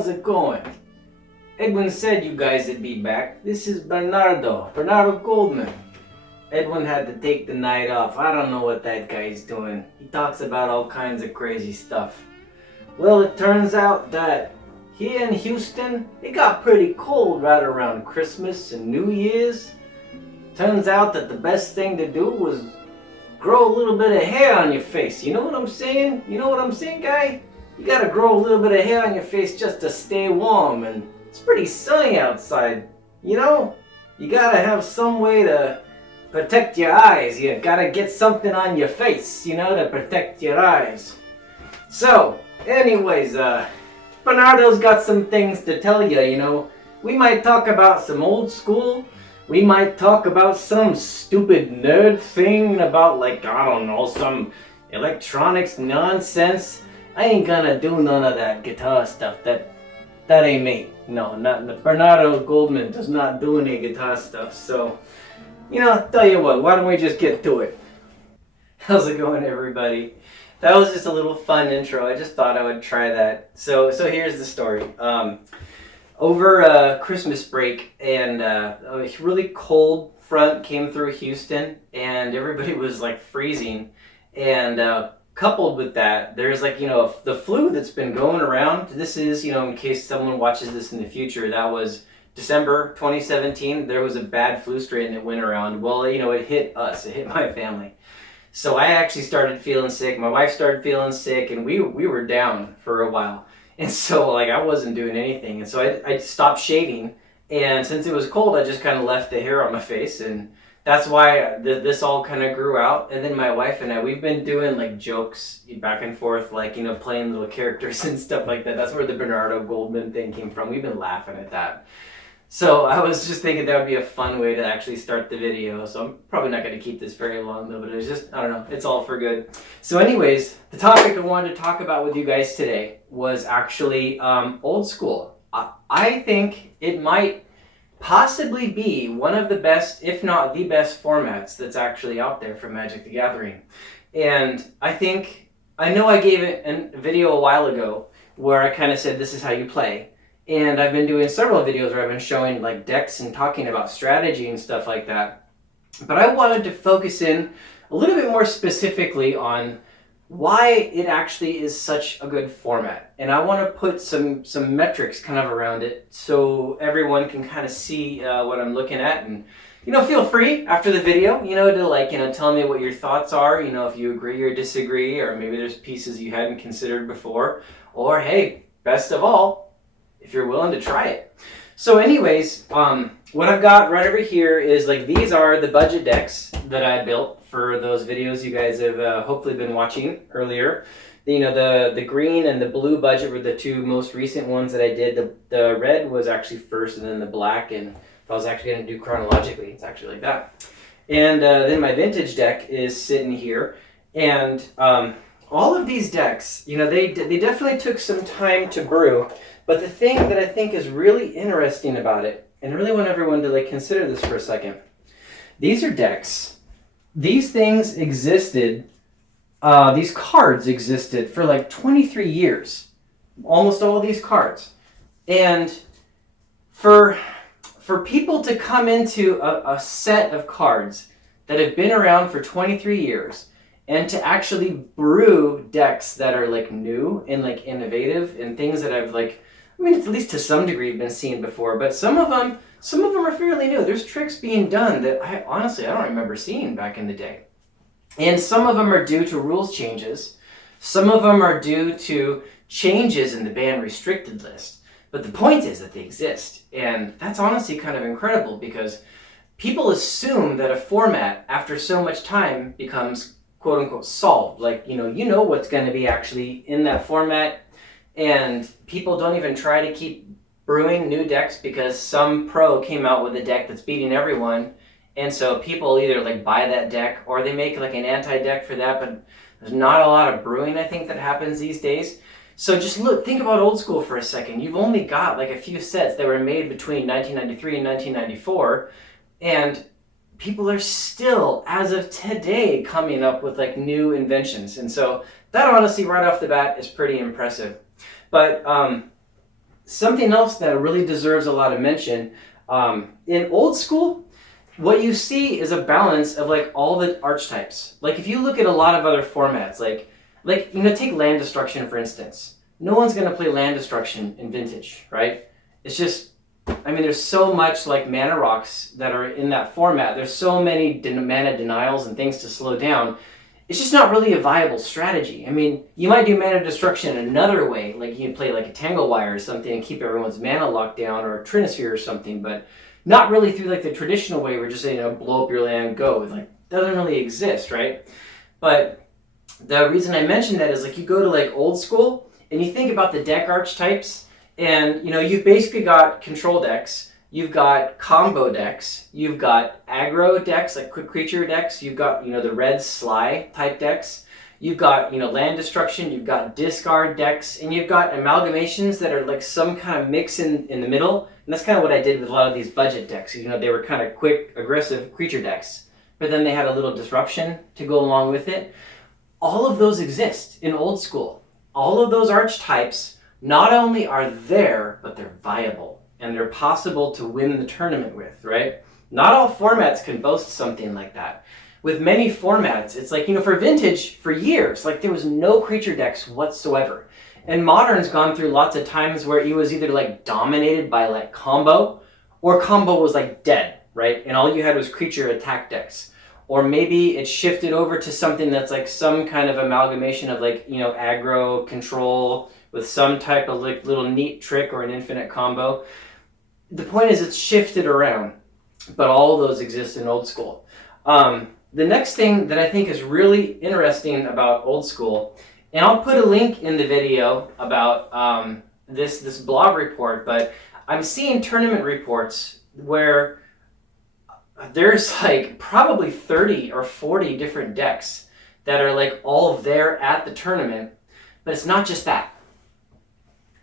how's it going? Edwin said you guys would be back. This is Bernardo Goldman. Edwin had to take the night off. I don't know what that guy's doing. He talks about all kinds of crazy stuff. Well, it turns out that here in Houston, it got pretty cold right around Christmas and New Year's. Turns out that the best thing to do was grow a little bit of hair on your face. You know what I'm saying? You know what I'm saying, guy? You gotta grow a little bit of hair on your face just to stay warm, and it's pretty sunny outside. You know? You gotta have some way to protect your eyes. You gotta get something on your face, you know, to protect your eyes. So, anyways, Bernardo's got some things to tell you, you know. We might talk about some old school. We might talk about some stupid nerd thing about, like, I don't know, some electronics nonsense. I ain't gonna do none of that guitar stuff. That ain't me. No, Bernardo Goldman does not do any guitar stuff. So, you know, tell you what, why don't we just get to it? How's it going, everybody? That was just a little fun intro. I just thought I would try that. So here's the story. Over Christmas break, and a really cold front came through Houston, and everybody was like freezing. And coupled with that, there's like, you know, the flu that's been going around. This is, you know, in case someone watches this in the future, that was December 2017. There was a bad flu strain that went around. Well, you know, it hit us. It hit my family. So I actually started feeling sick. My wife started feeling sick, and we were down for a while. And so, like, I wasn't doing anything. And so I stopped shaving. And since it was cold, I just kind of left the hair on my face. And that's why this all kind of grew out. And then my wife and I, we've been doing, like, jokes back and forth, like, you know, playing little characters and stuff like that. That's where the Bernardo Goldman thing came from. We've been laughing at that. So I was just thinking that would be a fun way to actually start the video. So I'm probably not going to keep this very long though, but it was just, I don't know, it's all for good. So anyways, the topic I wanted to talk about with you guys today was actually old school. I think it might possibly be one of the best, if not the best formats that's actually out there for Magic the Gathering. And I know I gave it a video a while ago where I kind of said this is how you play. And I've been doing several videos where I've been showing like decks and talking about strategy and stuff like that. But I wanted to focus in a little bit more specifically on why it actually is such a good format. And I want to put some metrics kind of around it so everyone can kind of see what I'm looking at. And, you know, feel free after the video, you know, to like, you know, tell me what your thoughts are, you know, if you agree or disagree, or maybe there's pieces you hadn't considered before. Or, hey, best of all, if you're willing to try it. So anyways, what I've got right over here is like, these are the budget decks that I built for those videos you guys have hopefully been watching earlier. You know, the green and the blue budget were the two most recent ones that I did. The red was actually first, and then the black, and if I was actually going to do chronologically, it's actually like that. And then my vintage deck is sitting here, and all of these decks, you know, they definitely took some time to brew. But the thing that I think is really interesting about it, and I really want everyone to like consider this for a second. These are decks. These things existed, these cards existed for like 23 years. Almost all of these cards. And for people to come into a set of cards that have been around for 23 years and to actually brew decks that are like new and like innovative and things that I've like, I mean, at least to some degree, been seen before, but some of them are fairly new. There's tricks being done that I don't remember seeing back in the day. And some of them are due to rules changes. Some of them are due to changes in the ban restricted list. But the point is that they exist. And that's honestly kind of incredible because people assume that a format after so much time becomes quote unquote solved. Like, you know what's going to be actually in that format. And people don't even try to keep brewing new decks because some pro came out with a deck that's beating everyone. And so people either like buy that deck or they make like an anti-deck for that, but there's not a lot of brewing, I think, that happens these days. So just think about old school for a second. You've only got like a few sets that were made between 1993 and 1994. And people are still, as of today, coming up with like new inventions. And so that honestly, right off the bat, is pretty impressive. But something else that really deserves a lot of mention, in old school, what you see is a balance of like all the archetypes. Like if you look at a lot of other formats, like take land destruction for instance. No one's gonna play land destruction in vintage, right? It's just, I mean, there's so much like mana rocks that are in that format. There's so many mana denials and things to slow down. It's just not really a viable strategy. I mean, you might do mana destruction another way, like you can play like a Tangle Wire or something and keep everyone's mana locked down, or a Trinisphere or something, but not really through like the traditional way where just blow up your land, go. It like doesn't really exist, right? But the reason I mentioned that is like you go to like old school and you think about the deck archetypes, and you've basically got control decks, you've got combo decks, you've got aggro decks like quick creature decks, you've got the red sly type decks, you've got land destruction, you've got discard decks, and you've got amalgamations that are like some kind of mix in the middle. And that's kind of what I did with a lot of these budget decks. They were kind of quick, aggressive creature decks, but then they had a little disruption to go along with it. All of those exist in old school. All of those archetypes not only are there, but they're viable and they're possible to win the tournament with, right? Not all formats can boast something like that. With many formats, it's like, for vintage, for years, like there was no creature decks whatsoever. And Modern's gone through lots of times where it was either like dominated by like combo, or combo was like dead, right? And all you had was creature attack decks. Or maybe it shifted over to something that's like some kind of amalgamation of like, aggro control with some type of like little neat trick or an infinite combo. The point is it's shifted around, but all of those exist in old school. The next thing that I think is really interesting about old school, and I'll put a link in the video about this blog report, but I'm seeing tournament reports where there's like probably 30 or 40 different decks that are like all there at the tournament, but it's not just that.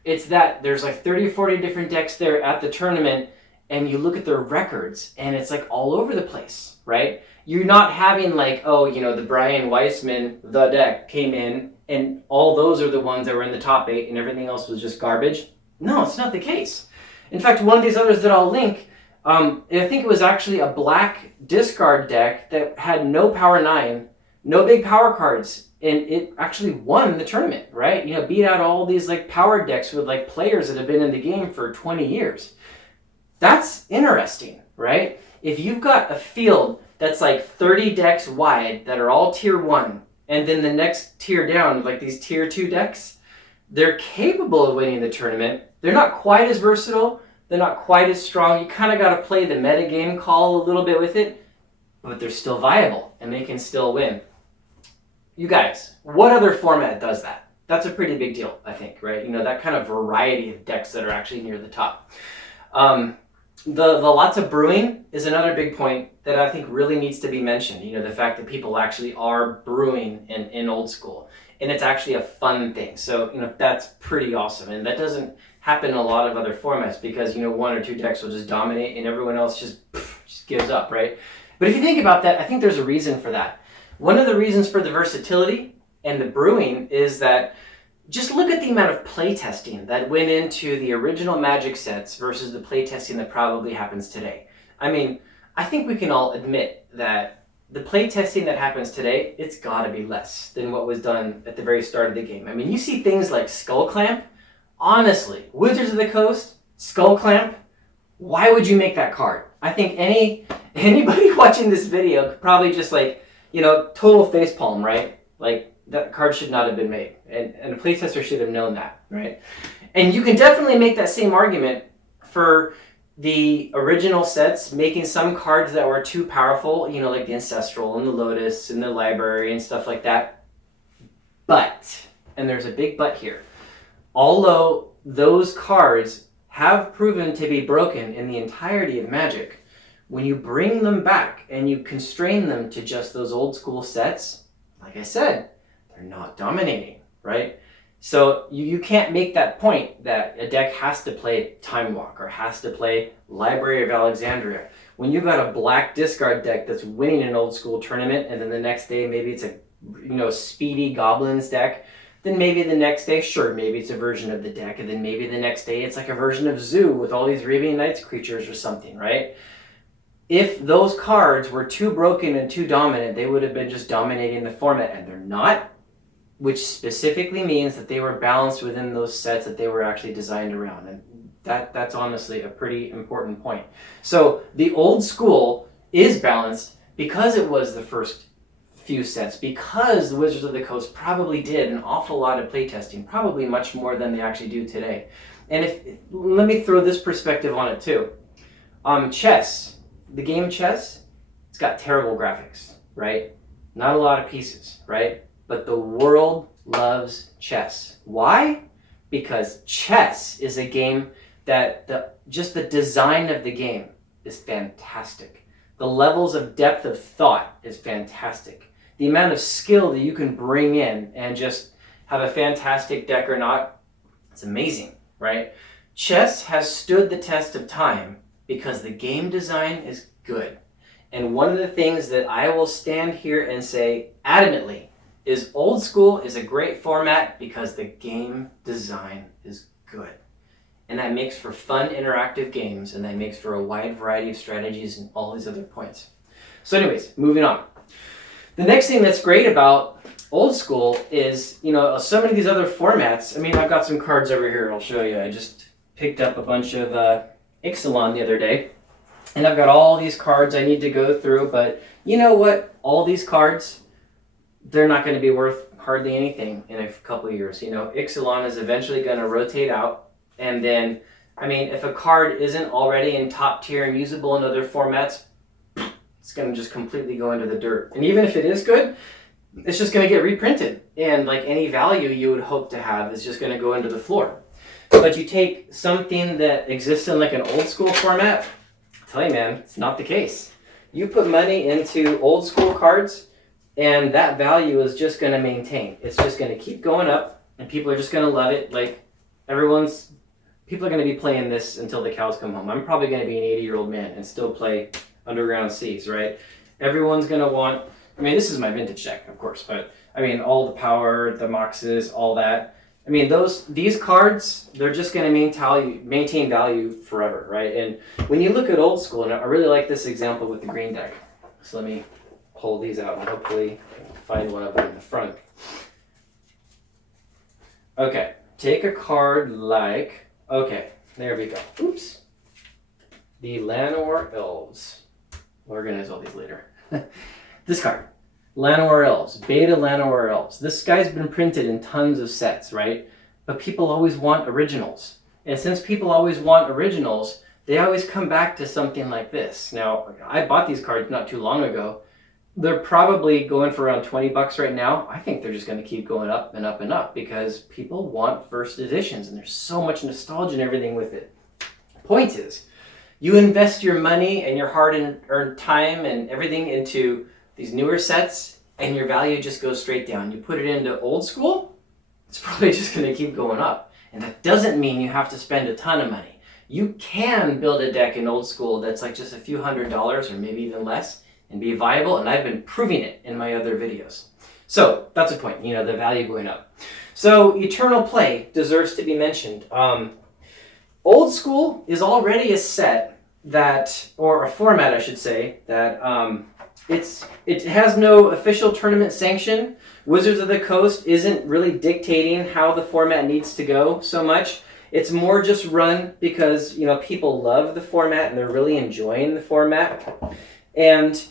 It's that there's like 30 or 40 different decks there at the tournament, and you look at their records and it's like all over the place, right? You're not having like, the Brian Weissman, the deck came in and all those are the ones that were in the top 8 and everything else was just garbage. No, it's not the case. In fact, one of these others that I'll link, I think it was actually a black discard deck that had no power 9, no big power cards, and it actually won the tournament, right? Beat out all these like power decks with like players that have been in the game for 20 years. That's interesting, right? If you've got a field that's like 30 decks wide that are all tier 1, and then the next tier down, like these tier 2 decks, they're capable of winning the tournament. They're not quite as versatile. They're not quite as strong. You kind of got to play the metagame call a little bit with it, but they're still viable and they can still win. You guys, what other format does that? That's a pretty big deal, I think, right? That kind of variety of decks that are actually near the top. The lots of brewing is another big point that I think really needs to be mentioned. The fact that people actually are brewing in old school, and it's actually a fun thing. So, that's pretty awesome. And that doesn't happen in a lot of other formats because, 1 or 2 decks will just dominate and everyone else just gives up, right? But if you think about that, I think there's a reason for that. One of the reasons for the versatility and the brewing is that just look at the amount of playtesting that went into the original Magic sets versus the playtesting that probably happens today. I mean, I think we can all admit that the playtesting that happens today, it's got to be less than what was done at the very start of the game. I mean, you see things like Skull Clamp. Honestly, Wizards of the Coast, Skull Clamp, why would you make that card? I think anybody watching this video could probably just total facepalm, right? Like, that card should not have been made. And a playtester should have known that, right? And you can definitely make that same argument for the original sets, making some cards that were too powerful, like the Ancestral and the Lotus and the Library and stuff like that. But, and there's a big but here, although those cards have proven to be broken in the entirety of Magic, when you bring them back and you constrain them to just those old school sets, like I said, they're not dominating, right? So you can't make that point that a deck has to play Time Walk or has to play Library of Alexandria. When you've got a black discard deck that's winning an old school tournament and then the next day maybe it's a speedy Goblins deck, then maybe the next day, sure, maybe it's a version of the deck, and then maybe the next day it's like a version of Zoo with all these Arabian Nights creatures or something, right? If those cards were too broken and too dominant, they would have been just dominating the format, and they're not, which specifically means that they were balanced within those sets that they were actually designed around. And that's honestly a pretty important point. So the old school is balanced because it was the first few sets, because the Wizards of the Coast probably did an awful lot of playtesting, probably much more than they actually do today. And let me throw this perspective on it too. Chess, the game chess, it's got terrible graphics, right? Not a lot of pieces, right? But the world loves chess. Why? Because chess is a game that just the design of the game is fantastic. The levels of depth of thought is fantastic. The amount of skill that you can bring in and just have a fantastic deck or not, it's amazing, right? Chess has stood the test of time because the game design is good. And one of the things that I will stand here and say adamantly is old school is a great format because the game design is good. And that makes for fun interactive games, and that makes for a wide variety of strategies and all these other points. So anyways, moving on. The next thing that's great about old school is, so many of these other formats. I mean, I've got some cards over here I'll show you. I just picked up a bunch of Ixalan the other day, and I've got all these cards I need to go through, but you know what? All these cards, they're not going to be worth hardly anything in a couple of years. Ixalan is eventually going to rotate out. And then, if a card isn't already in top tier and usable in other formats, it's going to just completely go into the dirt. And even if it is good, it's just going to get reprinted. And like any value you would hope to have is just going to go into the floor. But you take something that exists in like an old school format, I'll tell you, man, it's not the case. You put money into old school cards, and that value is just going to maintain. It's just going to keep going up, and people are just going to love it. Like people are going to be playing this until the cows come home. I'm probably going to be an 80-year-old man and still play Underground Seas, right? Everyone's going to want, this is my vintage deck, of course, but all the power, the moxes, all that. These cards, they're just going to maintain value forever, right? And when you look at old school, and I really like this example with the green deck. So let me pull these out and hopefully find one of them in the front. Okay, take a card like, okay, there we go. Oops. The Llanowar Elves. We'll organize all these later. This card. Llanowar Elves. Beta Llanowar Elves. This guy's been printed in tons of sets, right? But people always want originals. And since people always want originals, they always come back to something like this. Now, I bought these cards not too long ago. They're probably going for around $20 right now. I think they're just going to keep going up and up and up because people want first editions and there's so much nostalgia and everything with it. Point is, you invest your money and your hard-earned time and everything into these newer sets and your value just goes straight down. You put it into old school, it's probably just going to keep going up. And that doesn't mean you have to spend a ton of money. You can build a deck in old school that's like just a few $100s or maybe even less and be viable, and I've been proving it in my other videos. So that's a point, the value going up. So Eternal Play deserves to be mentioned. Old School is already a set that, or a format I should say, that it has no official tournament sanction. Wizards of the Coast isn't really dictating how the format needs to go so much. It's more just run because, people love the format and they're really enjoying the format. And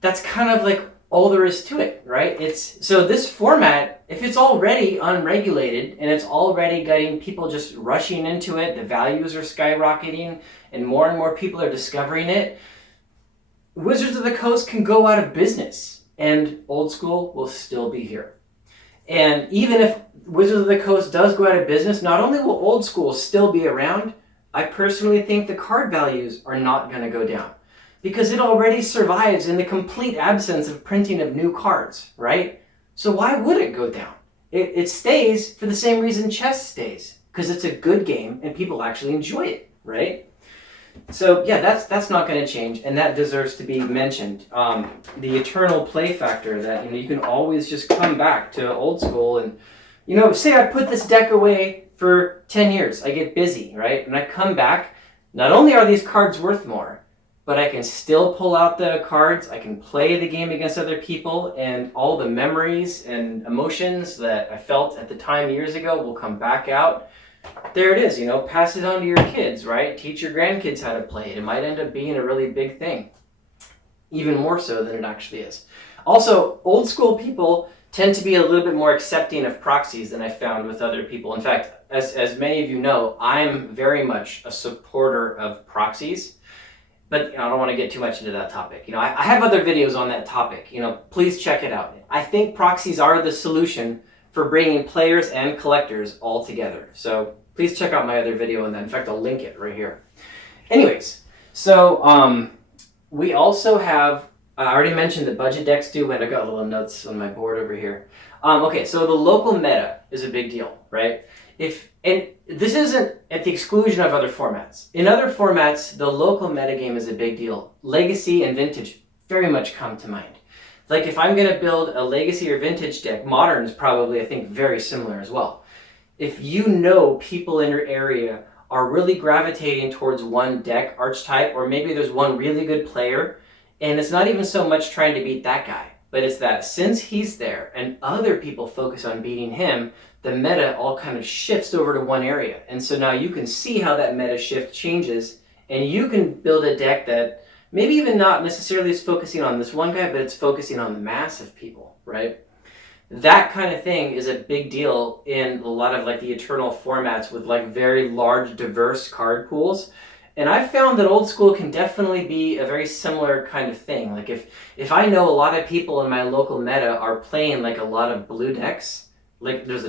that's kind of like all there is to it, right? So this format, if it's already unregulated and it's already getting people just rushing into it, the values are skyrocketing and more people are discovering it, Wizards of the Coast can go out of business and old school will still be here. And even if Wizards of the Coast does go out of business, not only will old school still be around, I personally think the card values are not going to go down. Because it already survives in the complete absence of printing of new cards, right? So why would it go down? It stays for the same reason chess stays, because it's a good game and people actually enjoy it, right? So yeah, that's not going to change, and that deserves to be mentioned. The eternal play factor that you can always just come back to old school and You know, say I put this deck away for 10 years, I get busy, right? And I come back, not only are these cards worth more, but I can still pull out the cards, I can play the game against other people, and all the memories and emotions that I felt at the time years ago will come back out. There it is, you know, pass it on to your kids, right? Teach your grandkids how to play it. It might end up being a really big thing, even more so than it actually is. Also, old school people tend to be a little bit more accepting of proxies than I found with other people. In fact, as many of you know, I'm very much a supporter of proxies. But you know, I don't want to get too much into that topic. You know, I have other videos on that topic. You know, please check it out. I think proxies are the solution for bringing players and collectors all together. So please check out my other video on that. In fact, I'll link it right here. Anyways, so we also have, I already mentioned that budget decks do win. I got little notes on my board over here. Okay, so the local meta is a big deal, right? And this isn't at the exclusion of other formats. In other formats, the local metagame is a big deal. Legacy and vintage very much come to mind. Like if I'm going to build a legacy or vintage deck, modern is probably, I think, very similar as well. If you know people in your area are really gravitating towards one deck archetype, or maybe there's one really good player, and it's not even so much trying to beat that guy, but it's that since he's there and other people focus on beating him, the meta all kind of shifts over to one area. And so now you can see how that meta shift changes, and you can build a deck that maybe even not necessarily is focusing on this one guy, but it's focusing on the mass of people, right? That kind of thing is a big deal in a lot of like the eternal formats with like very large, diverse card pools. And I've found that old school can definitely be a very similar kind of thing. Like if I know a lot of people in my local meta are playing like a lot of blue decks, like there's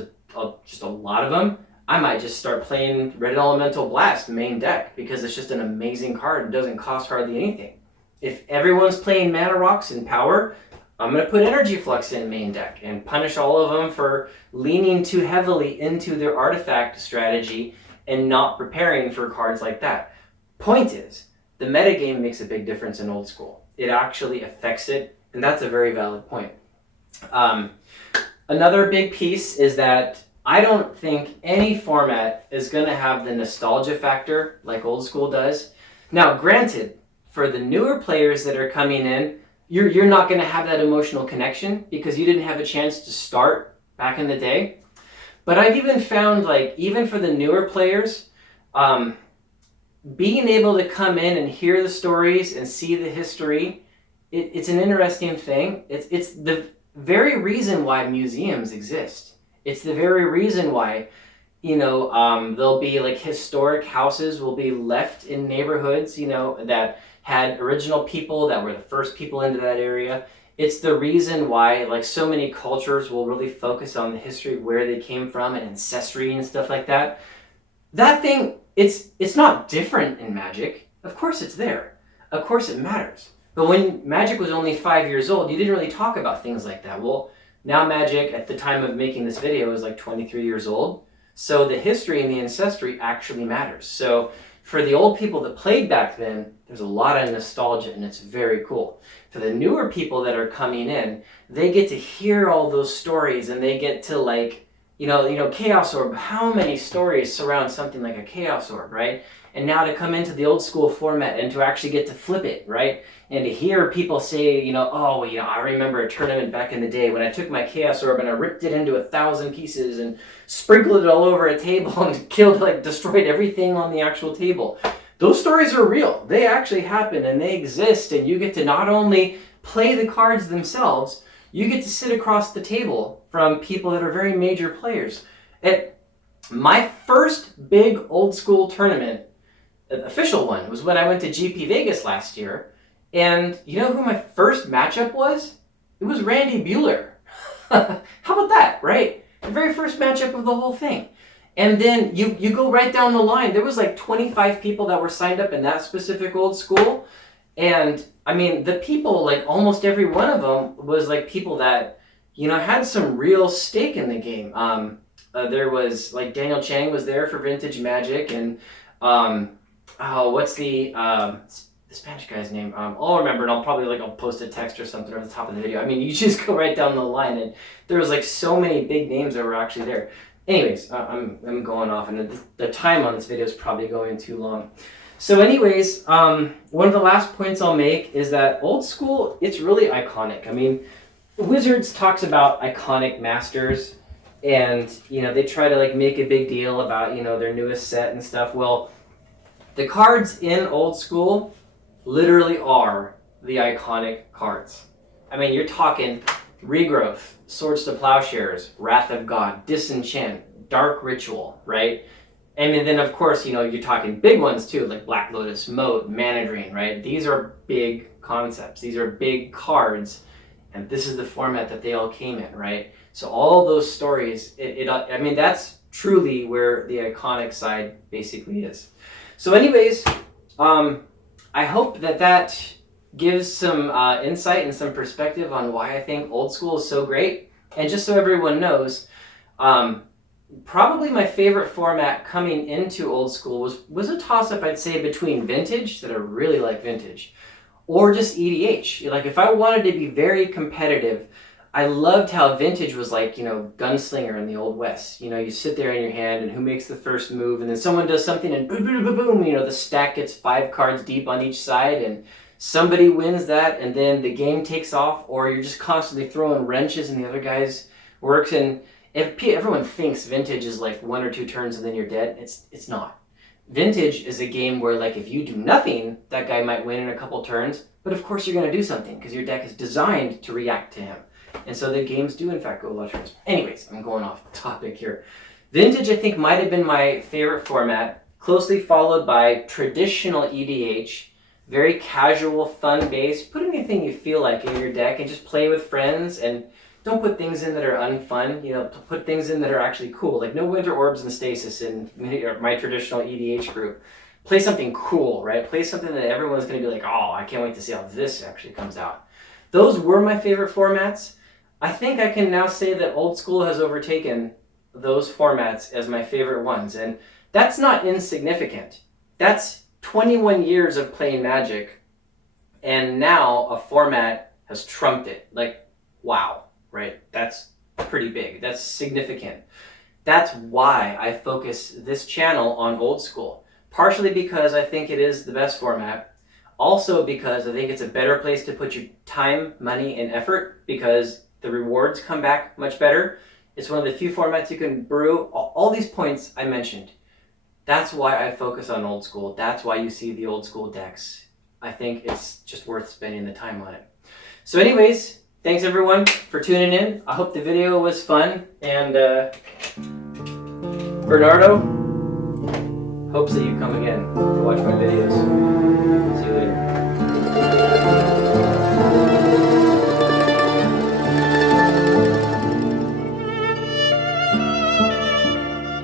just a lot of them, I might just start playing Red Elemental Blast main deck because it's just an amazing card and doesn't cost hardly anything. If everyone's playing Mana Rocks and Power, I'm going to put Energy Flux in main deck and punish all of them for leaning too heavily into their artifact strategy and not preparing for cards like that. Point is, the metagame makes a big difference in old school. It actually affects it, and that's a very valid point. Another big piece is that I don't think any format is going to have the nostalgia factor like old school does. Now, granted, for the newer players that are coming in, you're not going to have that emotional connection because you didn't have a chance to start back in the day. But I've even found, like, even for the newer players, being able to come in and hear the stories and see the history, it's an interesting thing. It's the very reason why museums exist. It's the very reason why, you know, there'll be like historic houses will be left in neighborhoods, you know, that had original people that were the first people into that area. It's the reason why like so many cultures will really focus on the history of where they came from and ancestry and stuff like that. That thing, it's not different in Magic. Of course it's there. Of course it matters. But when Magic was only 5 years old, you didn't really talk about things like that. Well, now Magic, at the time of making this video, is like 23 years old. So the history and the ancestry actually matters. So for the old people that played back then, there's a lot of nostalgia and it's very cool. For the newer people that are coming in, they get to hear all those stories and they get to like, you know, Chaos Orb, how many stories surround something like a Chaos Orb, right? And now to come into the old school format and to actually get to flip it, right? And to hear people say, you know, oh, you know, I remember a tournament back in the day when I took my Chaos Orb and I ripped it into 1,000 pieces and sprinkled it all over a table and killed, like, destroyed everything on the actual table. Those stories are real. They actually happen and they exist, and you get to not only play the cards themselves, you get to sit across the table from people that are very major players. At my first big old school tournament, official one, was when I went to GP Vegas last year. And you know who my first matchup was? It was Randy Buehler. How about that, right? The very first matchup of the whole thing. And then you go right down the line. There was like 25 people that were signed up in that specific old school. And I mean, the people, like almost every one of them was like people that, you know, had some real stake in the game. There was like Daniel Chang was there for Vintage Magic, and what's the Spanish guy's name. I'll remember, and I'll post a text or something on the top of the video. I mean, you just go right down the line, and there was like so many big names that were actually there. Anyways, I'm going off, and the time on this video is probably going too long. So anyways, one of the last points I'll make is that old school, it's really iconic. I mean, Wizards talks about iconic masters, and they try to like make a big deal about their newest set and stuff. Well, the cards in old school literally are the iconic cards. I mean, you're talking Regrowth, Swords to Plowshares, Wrath of God, Disenchant, Dark Ritual, right? And then, of course, you're talking big ones too, like Black Lotus, Moat, Mana Drain, right? These are big concepts. These are big cards, and this is the format that they all came in, right? So all those stories, I mean, that's truly where the iconic side basically is. So anyways, I hope that gives some insight and some perspective on why I think old school is so great. And just so everyone knows, probably my favorite format coming into old school was a toss-up, I'd say, between vintage, that I really like vintage, or just EDH. Like if I wanted to be very competitive, I loved how vintage was like, Gunslinger in the Old West. You sit there in your hand and who makes the first move, and then someone does something and boom, boom, boom, boom, the stack gets 5 cards deep on each side and somebody wins that, and then the game takes off, or you're just constantly throwing wrenches in the other guy's works. And if everyone thinks vintage is like 1 or 2 turns and then you're dead, it's not. Vintage is a game where like if you do nothing, that guy might win in a couple turns, but of course you're going to do something because your deck is designed to react to him. And so the games do in fact go a lot of turns. Anyways, I'm going off topic here. Vintage, I think, might have been my favorite format, closely followed by traditional EDH, very casual, fun-based. Put anything you feel like in your deck and just play with friends, and don't put things in that are unfun. Put things in that are actually cool. Like no Winter Orbs and Stasis in my traditional EDH group. Play something cool, right? Play something that everyone's going to be like, oh, I can't wait to see how this actually comes out. Those were my favorite formats. I think I can now say that old school has overtaken those formats as my favorite ones. And that's not insignificant. That's 21 years of playing Magic, and now a format has trumped it. Like, wow. Right? That's pretty big. That's significant. That's why I focus this channel on old school. Partially because I think it is the best format. Also because I think it's a better place to put your time, money, and effort because the rewards come back much better. It's one of the few formats you can brew. All these points I mentioned. That's why I focus on old school. That's why you see the old school decks. I think it's just worth spending the time on it. So anyways, thanks everyone for tuning in. I hope the video was fun, and Bernardo hopes that you come again to watch my videos. See you later.